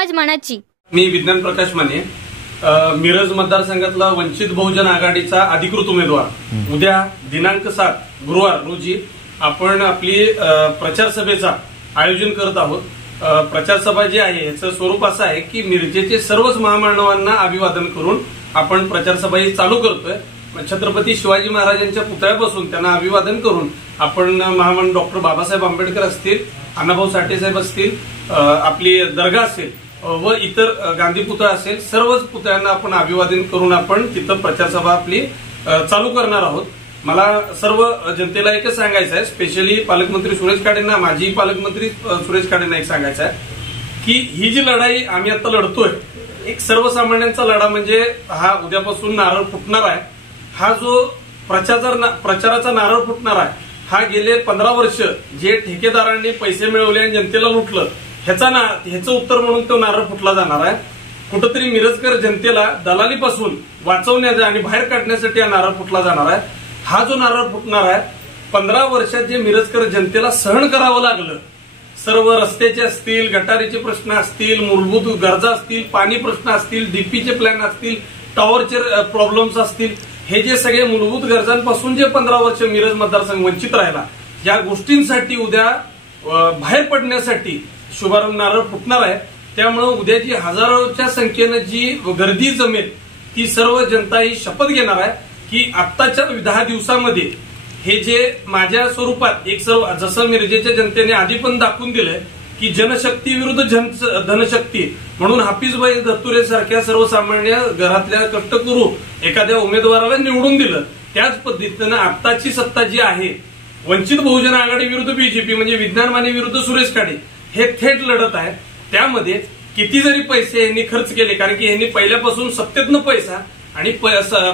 समाज मानाची। मी विज्ञान प्रकाश माने, मिरज मतदारसंघातला वंचित बहुजन आघाडीचा अधिकृत उमेदवार। उद्या दिनांक 7 गुरुवार रोजी आपण आपली प्रचार सभेचा आयोजन करत आहोत। प्रचार सभा जी आहे याचं स्वरूप असं आहे की मिरजेचे सर्वच महामानवांना अभिवादन करून आपण प्रचार सभा ही चालू करतोय। छत्रपती शिवाजी महाराजांच्या पुतळ्यापासून त्यांना अभिवादन करून आपण महामानव डॉक्टर बाबासाहेब आंबेडकर असतील, अण्णाभाऊ साठे साहेब असतील, आपली दर्गा असेल व इतर गांधी पुतळा असेल, सर्वच पुतळ्यांना आपण अभिवादन करून आपण तिथं प्रचार सभा आपली चालू करणार आहोत। मला सर्व जनतेला एकच सांगायचं आहे, स्पेशली पालकमंत्री सुरेश खाडेंना, माजी पालकमंत्री सुरेश खाडेंना एक सांगायचं आहे की ही जी लढाई आम्ही आता लढतोय, एक सर्वसामान्यांचा लढा म्हणजे हा उद्यापासून नारळ फुटणार आहे। हा जो प्रचाराचा नारळ फुटणार आहे, हा गेले 15 वर्ष जे ठेकेदारांनी पैसे मिळवले आणि जनतेला लुटलं ह्याचं उत्तर म्हणून तो नारळ फुटला जाणार आहे। कुठेतरी मिरजकर जनतेला दलालीपासून वाचवण्याचा आणि बाहेर काढण्यासाठी हा नारळ फुटला जाणार आहे। हा जो नारळ फुटणार आहे, 15 वर्षात जे मिरजकर जनतेला सहन करावं लागलं, सर्व रस्त्याचे असतील, गटारीचे प्रश्न असतील, मूलभूत गरजा असतील, पाणी प्रश्न असतील, डीपीचे प्लॅन असतील, टॉवरचे प्रॉब्लेम्स असतील, हे जे सगळे मूलभूत गरजांपासून जे 15 वर्ष मिरज मतदारसंघ वंचित राहिला, या गोष्टींसाठी उद्या बाहेर पडण्यासाठी शुभारंभ नारळ फुटणार आहे। त्यामुळे उद्या जी हजारोच्या संख्येनं जी गर्दी जमेल ती सर्व जनता ही शपथ घेणार आहे की आत्ताच्या 10 दिवसामध्ये हे जे माझ्या स्वरूपात एक सर्व जसं मिरजेच्या जनतेने आधी पण दाखवून दिलंय की जनशक्ती विरुद्ध धनशक्ती म्हणून हाफिजभाई दत्तुरे सारख्या सर्वसामान्य घरातल्या कष्टकरू एखाद्या उमेदवाराला निवडून दिलं, त्याच पद्धतीनं आत्ताची सत्ता जी आहे वंचित बहुजन आघाडी विरुद्ध बीजेपी म्हणजे विज्ञान माने विरुद्ध सुरेश खाडे हे थेट लढत आहे। त्यामध्ये किती जरी पैसे यांनी खर्च केले, कारण की यांनी पहिल्यापासून सत्तेतनं पैसा आणि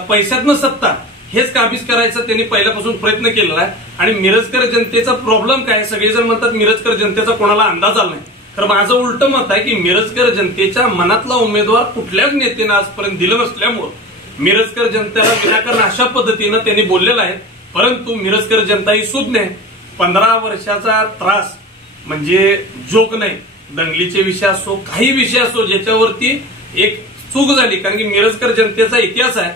पैशातनं सत्ता हेच काबीज करायचा त्यांनी पहिल्यापासून प्रयत्न केलेला आहे। आणि मिरजकर जनतेचा प्रॉब्लेम काय, सगळेजण म्हणतात मिरजकर जनतेचा कोणाला अंदाज आला नाही, तर माझं उलट मत आहे की मिरजकर जनतेच्या मनातला उमेदवार कुठल्याच नेत्यानं आजपर्यंत दिलं नसल्यामुळं मिरजकर जनतेला विनाकारण अशा पद्धतीनं त्यांनी बोललेलं आहे। परंतु मिरजकर जनता ही सुज्ञ आहे। 15 वर्षाचा त्रास म्हणजे जोक नाही, दंगलीचे विषय असो, काही विषय असो ज्याच्यावरती एक चूक झाली, कारण की मिरजकर जनतेचा इतिहास आहे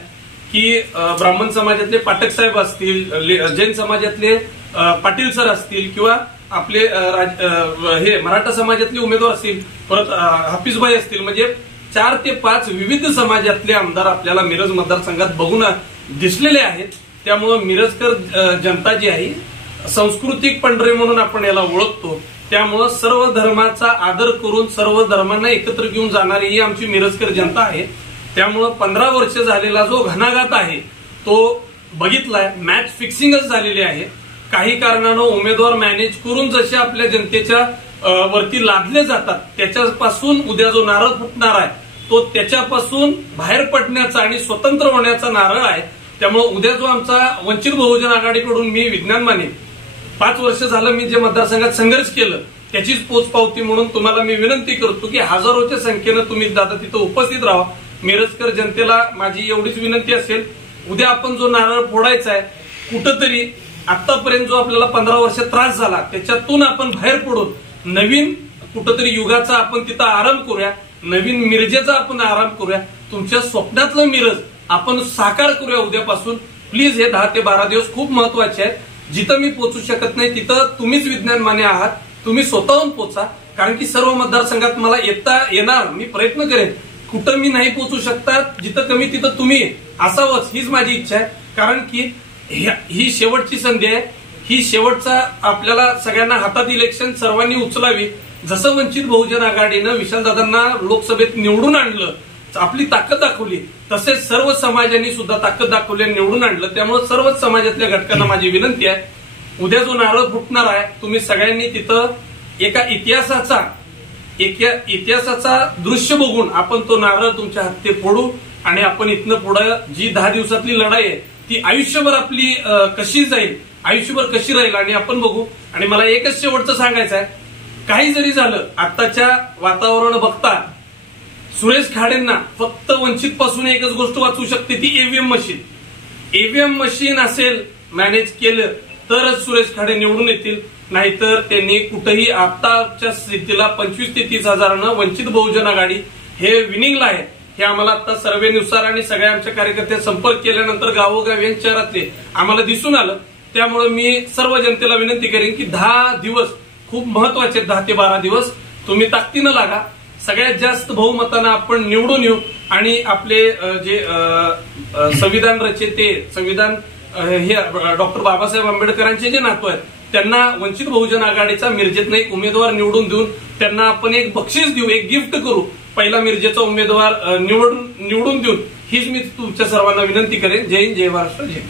की ब्राह्मण समाजातले पाठक साहेब असतील, जैन समाजातले पाटील सर असतील किंवा आपले हे मराठा समाजातले उमेदवार असतील, परत हाफिजभाई असतील, म्हणजे 4 ते 5 विविध समाजातले आमदार आपल्याला मिरज मतदारसंघात बघून दिसलेले आहेत। त्यामुळे मिरजकर जनता जी आहे सांस्कृतिक पंढरी म्हणून आपण याला ओळखतो। त्यामुळं सर्व धर्माचा आदर करून सर्व धर्मांना एकत्र घेऊन जाणारी ही आमची मिरजकर जनता आहे। त्यामुळं 15 वर्ष झालेला जो घणाघात आहे तो बघितलाय, मॅच फिक्सिंगच झालेली आहे। काही कारणानं उमेदवार मॅनेज करून जसे आपल्या जनतेच्या वरती लादले जातात, त्याच्यापासून उद्या जो नारळ फुटणार आहे तो त्याच्यापासून बाहेर पडण्याचा आणि स्वतंत्र होण्याचा नारळ आहे। त्यामुळे उद्या जो आमचा वंचित बहुजन आघाडीकडून मी विज्ञान माने 5 वर्ष झालं मी जे मतदारसंघात संघर्ष केलं त्याचीच पोचपावती म्हणून तुम्हाला मी विनंती करतो की हजारोच्या संख्येनं तुम्ही दादा तिथं उपस्थित राहा। मिरजकर जनतेला माझी एवढीच विनंती असेल, उद्या आपण जो नारळ फोडायचा आहे, कुठंतरी आतापर्यंत जो आपल्याला 15 वर्ष त्रास झाला त्याच्यातून आपण बाहेर पडून नवीन कुठंतरी युगाचा आपण तिथं आरंभ करूया, नवीन मिरजेचा आपण आरंभ करूया, तुमच्या स्वप्नातलं मिरज आपण साकार करूया उद्यापासून। प्लीज हे 10 ते 12 दिवस खूप महत्वाचे आहेत। जिथं मी पोचू शकत नाही तिथं तुम्हीच विज्ञान माने आहात, तुम्ही स्वतःहून पोचा, कारण की सर्व मतदारसंघात मला येणार, मी प्रयत्न करेन। कुठं मी नाही पोचू शकतात, जिथं कमी तिथं तुम्ही असावंच हीच माझी इच्छा आहे, कारण की ही शेवटची संधी आहे। ही शेवटचा आपल्याला सगळ्यांना हातात इलेक्शन सर्वांनी उचलावी। जसं वंचित बहुजन आघाडीनं विशालदादांना लोकसभेत निवडून आणलं, आपली ताकद दाखवली, तसेच सर्व समाजांनी सुद्धा ताकद दाखवली, निवडून आणलं। त्यामुळे सर्वच समाजातल्या घटकांना माझी विनंती आहे, उद्या जो नारळ फुटणार आहे तुम्ही सगळ्यांनी तिथं एका इतिहासाचा दृश्य बघून आपण तो नारळ तुमच्या हाती फोडू आणि आपण इथनं पुढे जी 10 दिवसातली लढाई आहे ती आयुष्यभर आपली कशी जाईल, आयुष्यभर कशी राहील आणि आपण बघू। आणि मला एकच शेवटचं सांगायचं आहे, काही जरी झालं आत्ताच्या वातावरण बघता सुरेश खाडेंना फक्त वंचित पासून एकच गोष्ट वाचू शकते, ती ईव्हीएम मशीन। ईव्हीएम मशीन असेल मॅनेज केलं तरच सुरेश खाडे निवडून येतील। नाहीतर त्यांनी कुठेही आताच्या स्थितीला 25 ते 30 हजारानं वंचित बहुजन आघाडी हे विनिंगला आहे. हे आम्हाला आता सर्वेनुसार आणि सगळ्या आमच्या कार्यकर्ते संपर्क केल्यानंतर गावोगावी शहरातले आम्हाला दिसून आलं. त्यामुळे मी सर्व जनतेला विनंती करेन की 10 दिवस खूप महत्वाचे, 10 ते 12 दिवस तुम्ही ताकदीनं लागा. सगळ्यात जास्त बहुमतानं आपण निवडून येऊ आणि आपले जे संविधान रचेते, संविधान हे डॉक्टर बाबासाहेब आंबेडकरांचे जे नातू आहेत त्यांना वंचित बहुजन आघाडीचा मिरजेतनं एक उमेदवार निवडून देऊन त्यांना आपण एक बक्षीस देऊ, एक गिफ्ट करू. पहिला मिरजेचा उमेदवार निवडून देऊन हीच मी तुमच्या सर्वांना विनंती करेन. जय हिंद, जय महाराष्ट्र, जय.